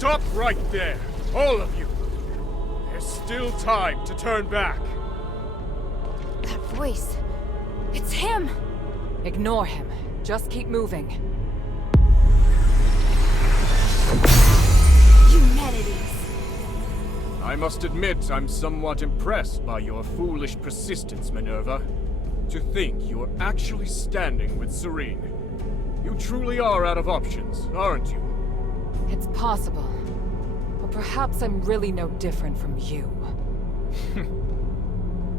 Stop right there! All of you! There's still time to turn back! That voice... it's him! Ignore him. Just keep moving. Humanities! I must admit, I'm somewhat impressed by your foolish persistence, Minerva. To think you're actually standing with Serene. You truly are out of options, aren't you? It's possible. Or perhaps I'm really no different from you.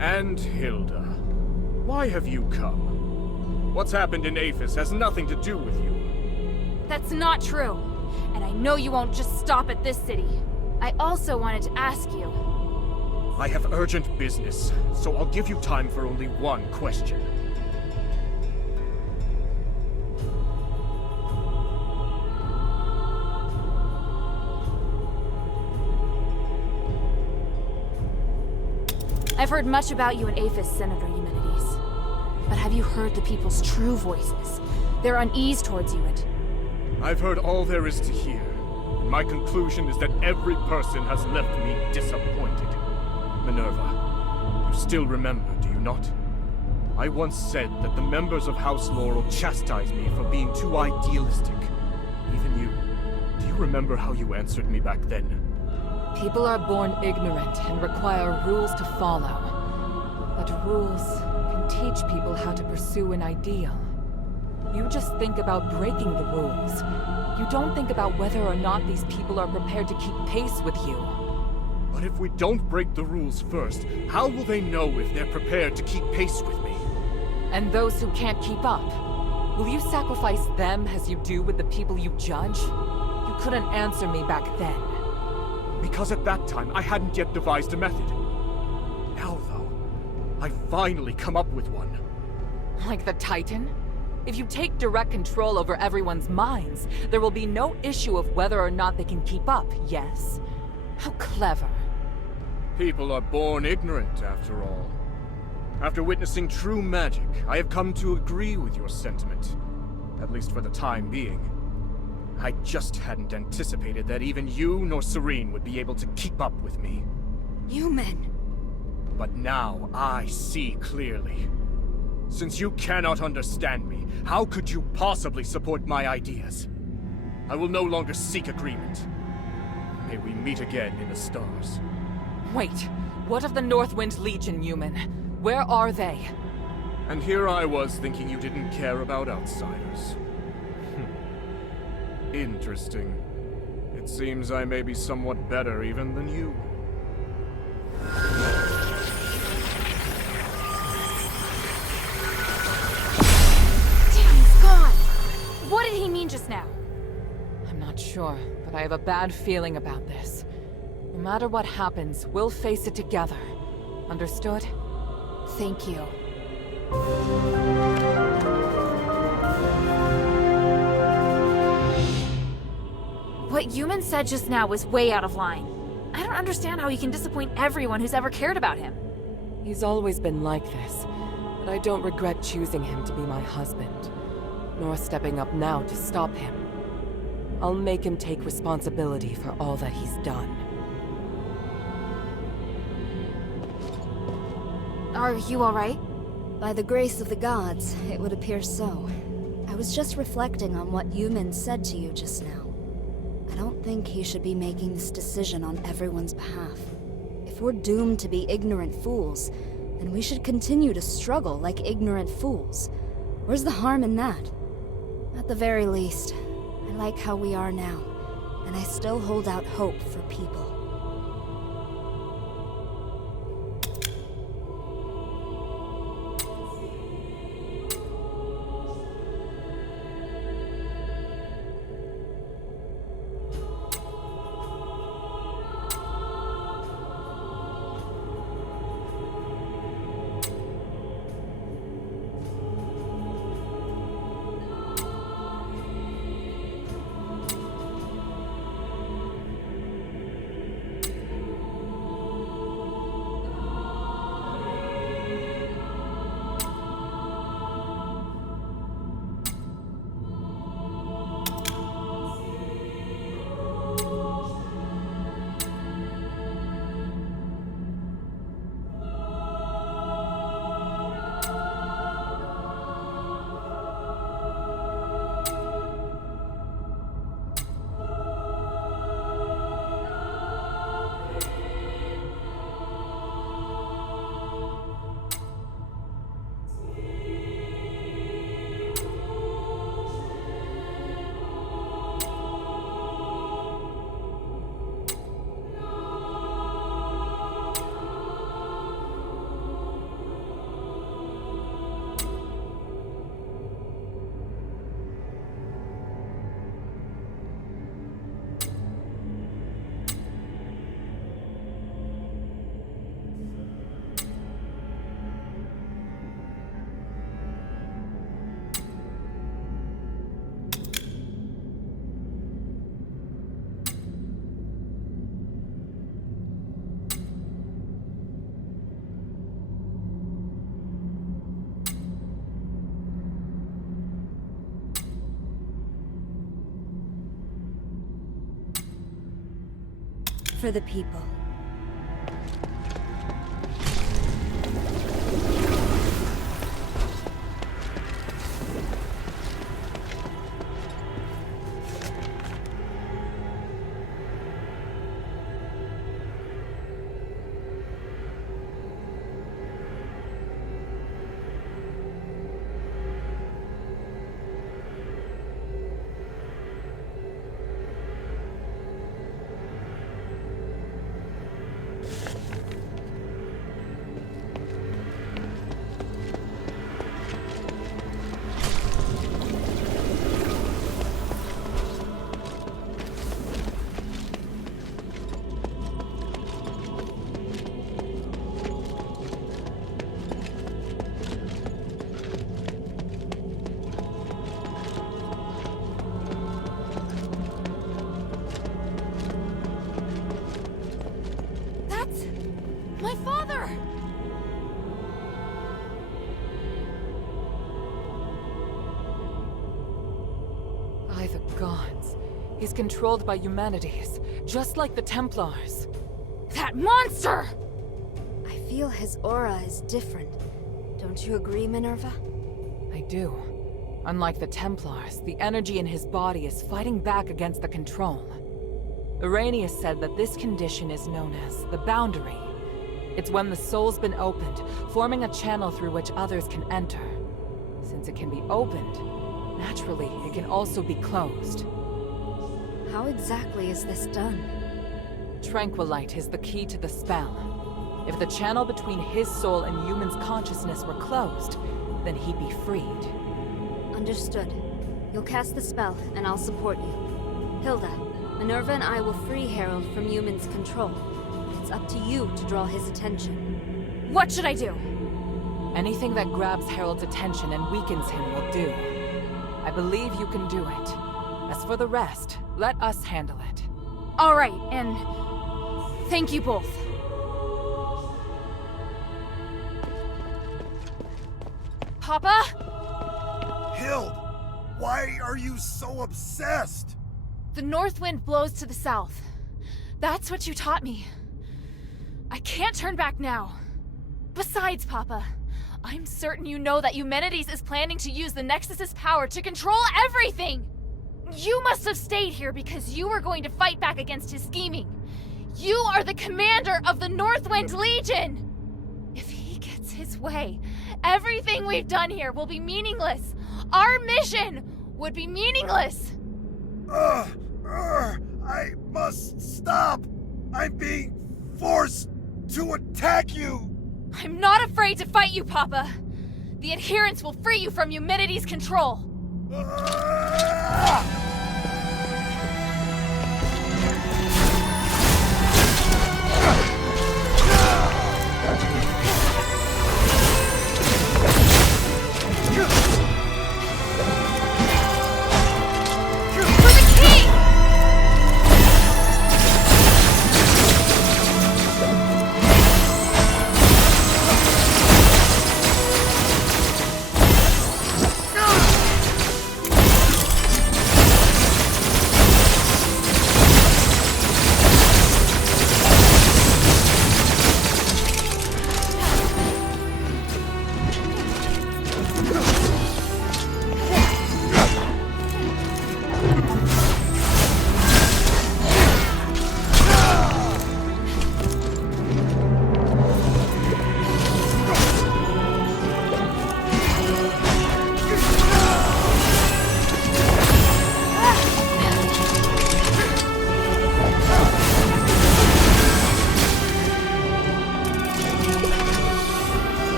And Hilda, why have you come? What's happened in Aphis has nothing to do with you. That's not true. And I know you won't just stop at this city. I also wanted to ask you. I have urgent business, so I'll give you time for only one question. I've heard much about you in Aphis, Senator Eumenides. But have you heard the people's true voices? Their unease towards you and... I've heard all there is to hear. My conclusion is that every person has left me disappointed. Minerva, you still remember, do you not? I once said that the members of House Laurel chastised me for being too idealistic. Even you. Do you remember how you answered me back then? People are born ignorant and require rules to follow. But rules can teach people how to pursue an ideal. You just think about breaking the rules. You don't think about whether or not these people are prepared to keep pace with you. But if we don't break the rules first, how will they know if they're prepared to keep pace with me? And those who can't keep up, will you sacrifice them as you do with the people you judge? You couldn't answer me back then. Because at that time, I hadn't yet devised a method. Now, though, I've finally come up with one. Like the Titan? If you take direct control over everyone's minds, there will be no issue of whether or not they can keep up, yes? How clever. People are born ignorant, after all. After witnessing true magic, I have come to agree with your sentiment. At least for the time being. I just hadn't anticipated that even you nor Serene would be able to keep up with me. Human. But now I see clearly. Since you cannot understand me, how could you possibly support my ideas? I will no longer seek agreement. May we meet again in the stars. Wait, what of the Northwind Legion, Human? Where are they? And here I was thinking you didn't care about outsiders. Interesting. It seems I may be somewhat better even than you. What did he mean just now? I'm not sure, but I have a bad feeling about this. No matter what happens, we'll face it together. Understood? Thank you. What Human said just now was way out of line. I don't understand how he can disappoint everyone who's ever cared about him. He's always been like this, but I don't regret choosing him to be my husband. Nor stepping up now to stop him. I'll make him take responsibility for all that he's done. Are you alright? By the grace of the gods, it would appear so. I was just reflecting on what Human said to you just now. I don't think he should be making this decision on everyone's behalf. If we're doomed to be ignorant fools, then we should continue to struggle like ignorant fools. Where's the harm in that? At the very least, I like how we are now, and I still hold out hope for people. For the people. My father! By the gods. He's controlled by humanities, just like the Templars. That monster! I feel his aura is different. Don't you agree, Minerva? I do. Unlike the Templars, the energy in his body is fighting back against the control. Irenaeus said that this condition is known as the boundary. It's when the soul's been opened, forming a channel through which others can enter. Since it can be opened, naturally, it can also be closed. How exactly is this done? Tranquilite is the key to the spell. If the channel between his soul and human's consciousness were closed, then he'd be freed. Understood. You'll cast the spell, and I'll support you. Hilda, Minerva and I will free Harold from human's control. It's up to you to draw his attention. What should I do? Anything that grabs Harold's attention and weakens him will do. I believe you can do it. As for the rest, let us handle it. All right, and thank you both. Papa? Hild, why are you so obsessed? The north wind blows to the south. That's what you taught me. I can't turn back now. Besides, Papa, I'm certain you know that Eumenides is planning to use the Nexus's power to control everything! You must have stayed here because you were going to fight back against his scheming. You are the commander of the Northwind Legion! If he gets his way, everything we've done here will be meaningless. Our mission would be meaningless. I must stop. I'm being forced to attack you. I'm not afraid to fight you, Papa. The adherents will free you from Eumenides' control.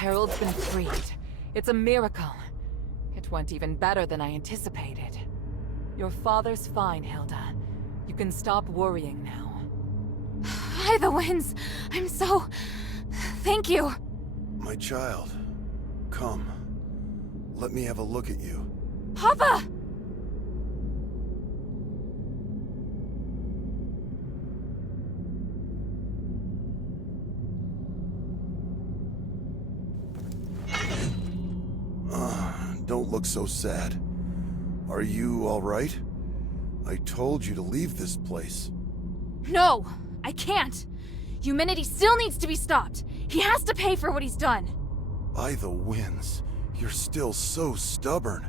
Herald's been freed. It's a miracle. It went even better than I anticipated. Your father's fine, Hilda. You can stop worrying now. By the winds! I'm so... Thank you! My child, come. Let me have a look at you. Papa! Don't look so sad. Are you all right? I told you to leave this place. No! I can't! Humanity still needs to be stopped! He has to pay for what he's done! By the winds, you're still so stubborn.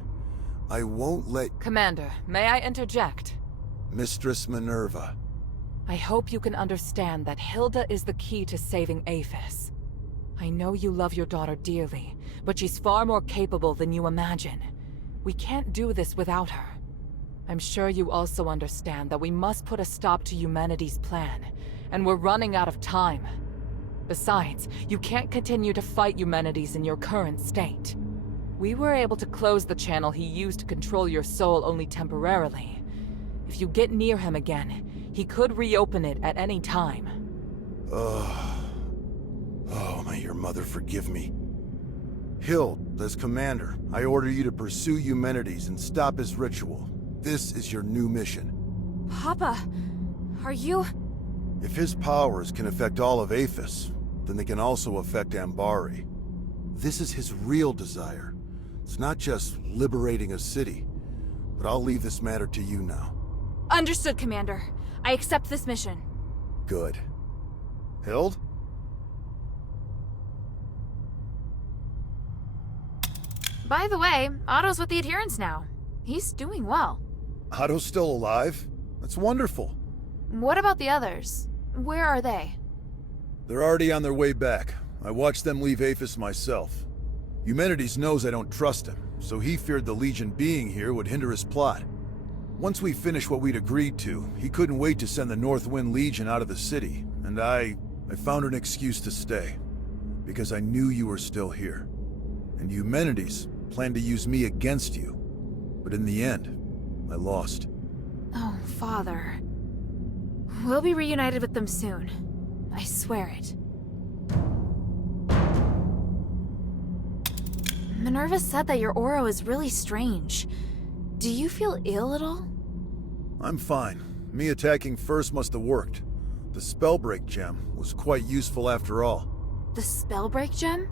I won't let... Commander, may I interject? Mistress Minerva. I hope you can understand that Hilda is the key to saving Aphis. I know you love your daughter dearly, but she's far more capable than you imagine. We can't do this without her. I'm sure you also understand that we must put a stop to humanity's plan, and we're running out of time. Besides, you can't continue to fight humanities in your current state. We were able to close the channel he used to control your soul only temporarily. If you get near him again, he could reopen it at any time. Oh, may your mother forgive me. Hild, as commander, I order you to pursue Eumenides and stop his ritual. This is your new mission. Papa, are you... If his powers can affect all of Aphis, then they can also affect Ambari. This is his real desire. It's not just liberating a city, but I'll leave this matter to you now. Understood, Commander. I accept this mission. Good. Hild? By the way, Otto's with the adherents now. He's doing well. Otto's still alive? That's wonderful. What about the others? Where are they? They're already on their way back. I watched them leave Aphis myself. Eumenides knows I don't trust him, so he feared the Legion being here would hinder his plot. Once we finished what we'd agreed to, he couldn't wait to send the Northwind Legion out of the city, and I found an excuse to stay. Because I knew you were still here. And Eumenides planned to use me against you. But in the end, I lost. Oh, Father. We'll be reunited with them soon. I swear it. Minerva said that your aura is really strange. Do you feel ill at all? I'm fine. Me attacking first must have worked. The Spellbreak gem was quite useful after all. The Spellbreak gem?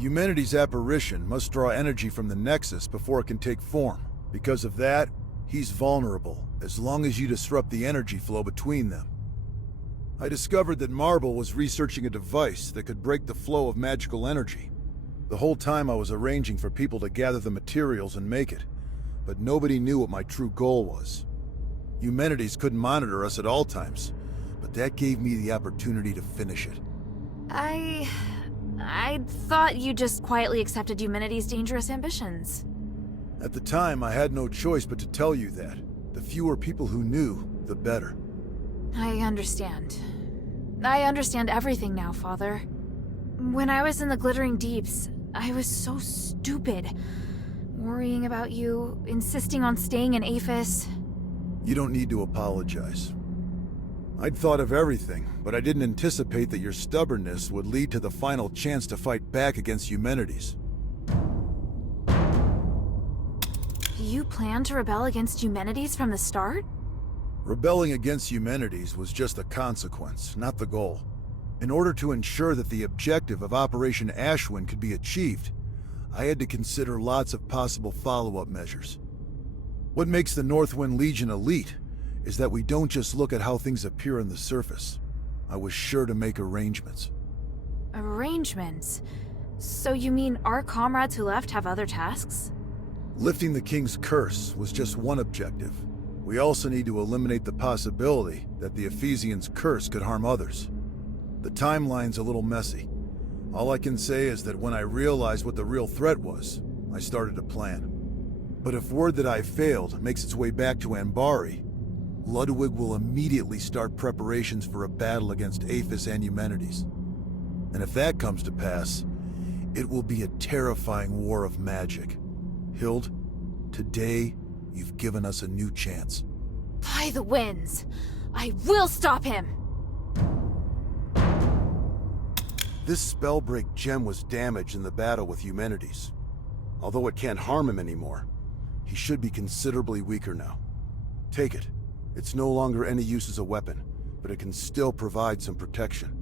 Eumenides' apparition must draw energy from the Nexus before it can take form. Because of that, he's vulnerable, as long as you disrupt the energy flow between them. I discovered that Marble was researching a device that could break the flow of magical energy. The whole time I was arranging for people to gather the materials and make it, but nobody knew what my true goal was. Eumenides couldn't monitor us at all times, but that gave me the opportunity to finish it. I thought you just quietly accepted Eumenides' dangerous ambitions. At the time, I had no choice but to tell you that. The fewer people who knew, the better. I understand. I understand everything now, Father. When I was in the Glittering Deeps, I was so stupid. Worrying about you, insisting on staying in Aphis. You don't need to apologize. I'd thought of everything, but I didn't anticipate that your stubbornness would lead to the final chance to fight back against Eumenides. You planned to rebel against Eumenides from the start? Rebelling against Eumenides was just a consequence, not the goal. In order to ensure that the objective of Operation Ashwin could be achieved, I had to consider lots of possible follow-up measures. What makes the Northwind Legion elite is that we don't just look at how things appear on the surface. I was sure to make arrangements. Arrangements? So you mean our comrades who left have other tasks? Lifting the King's curse was just one objective. We also need to eliminate the possibility that the Ephesians' curse could harm others. The timeline's a little messy. All I can say is that when I realized what the real threat was, I started to plan. But if word that I failed makes its way back to Ambari, Ludwig will immediately start preparations for a battle against Aphis and Eumenides. And if that comes to pass, It will be a terrifying war of magic. Hild, today, you've given us a new chance. By the winds! I will stop him! This Spellbreak gem was damaged in the battle with Eumenides. Although it can't harm him anymore, he should be considerably weaker now. Take it. It's no longer any use as a weapon, but it can still provide some protection.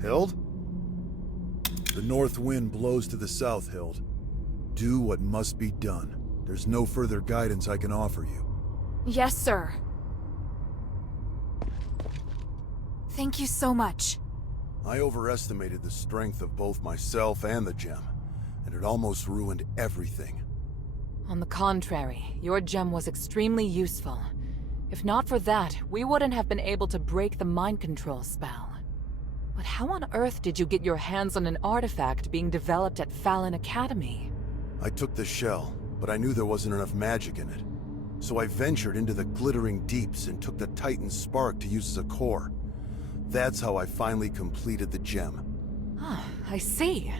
Hild? The north wind blows to the south, Hild. Do what must be done. There's no further guidance I can offer you. Yes, sir. Thank you so much. I overestimated the strength of both myself and the gem, and it almost ruined everything. On the contrary, your gem was extremely useful. If not for that, we wouldn't have been able to break the mind control spell. But how on earth did you get your hands on an artifact being developed at Fallon Academy? I took the shell, but I knew there wasn't enough magic in it. So I ventured into the glittering deeps and took the Titan Spark to use as a core. That's how I finally completed the gem. Ah, I see.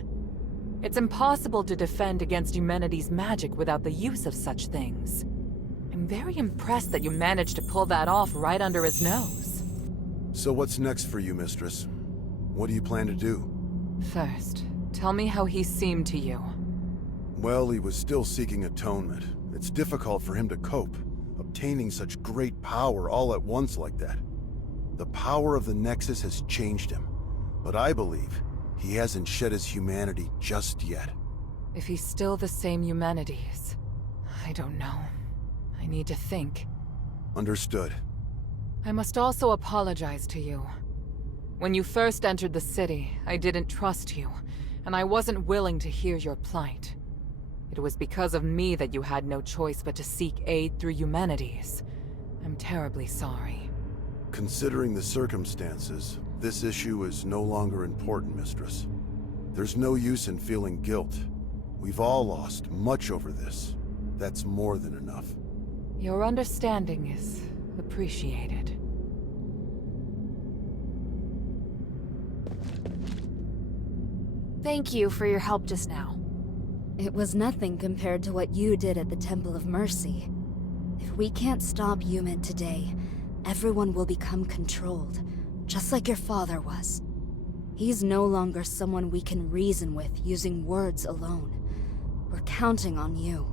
It's impossible to defend against Eumenides' magic without the use of such things. I'm very impressed that you managed to pull that off right under his nose. So what's next for you, Mistress? What do you plan to do? First, tell me how he seemed to you. Well, he was still seeking atonement. It's difficult for him to cope, obtaining such great power all at once like that. The power of the Nexus has changed him, but I believe he hasn't shed his humanity just yet. If he's still the same Eumenides, I don't know. I need to think. Understood. I must also apologize to you. When you first entered the city, I didn't trust you, and I wasn't willing to hear your plight. It was because of me that you had no choice but to seek aid through Eumenides. I'm terribly sorry. Considering the circumstances, this issue is no longer important, Mistress. There's no use in feeling guilt. We've all lost much over this. That's more than enough. Your understanding is appreciated. Thank you for your help just now. It was nothing compared to what you did at the Temple of Mercy. If we can't stop Yumin today, everyone will become controlled, just like your father was. He's no longer someone we can reason with using words alone. We're counting on you.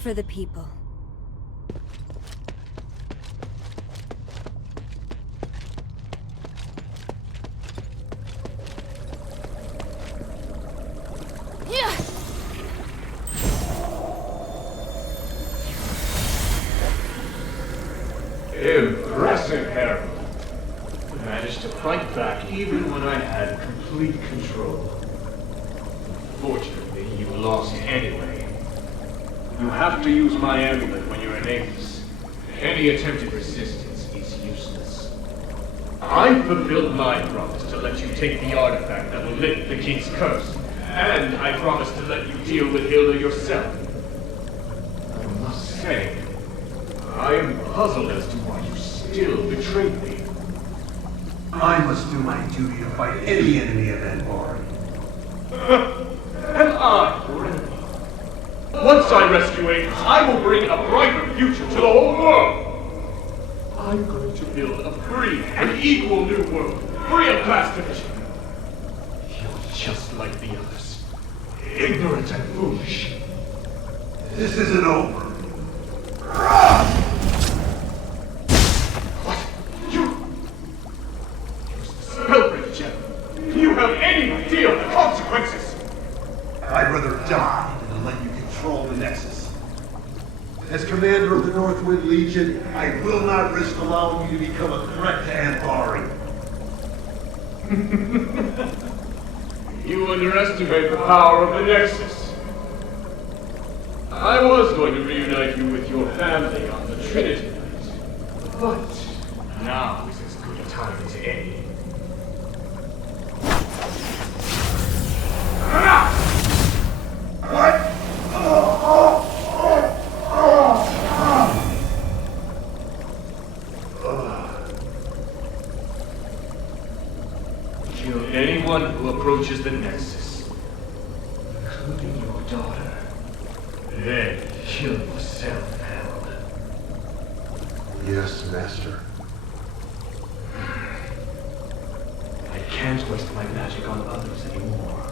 For the people. Impressive, Harold. You managed managed to fight back even when I had complete control. Fortunately, you lost anyway. You have to use my amulet when you're in Aegis. Any attempted resistance is useless. I fulfilled my promise to let you take the artifact that will lift the King's curse, and I promised to let you deal with Hilda yourself. I must say, I am puzzled as to why you still betrayed me. I must do my duty to fight any enemy of Anbari. And I, your enemy. Once I rescue Aegis, I will bring a brighter future to the whole world. I'm going to build a free and equal new world, free of class division. You're just like the others, ignorant and foolish. This isn't over. What? You're Spellbreak, Jeff. Do you have any idea of the consequences? I'd rather die than let you control the Nexus. As commander of the Northwind Legion, I will not risk allowing you to become a threat to Anbari. You underestimate the power of the Nexus. I was going to reunite you with your family on the Trinity night, but now is as good a time as any. What? Kill anyone who approaches the Nexus, including your daughter. Then kill yourself, Harold. Yes, Master. I can't waste my magic on others anymore.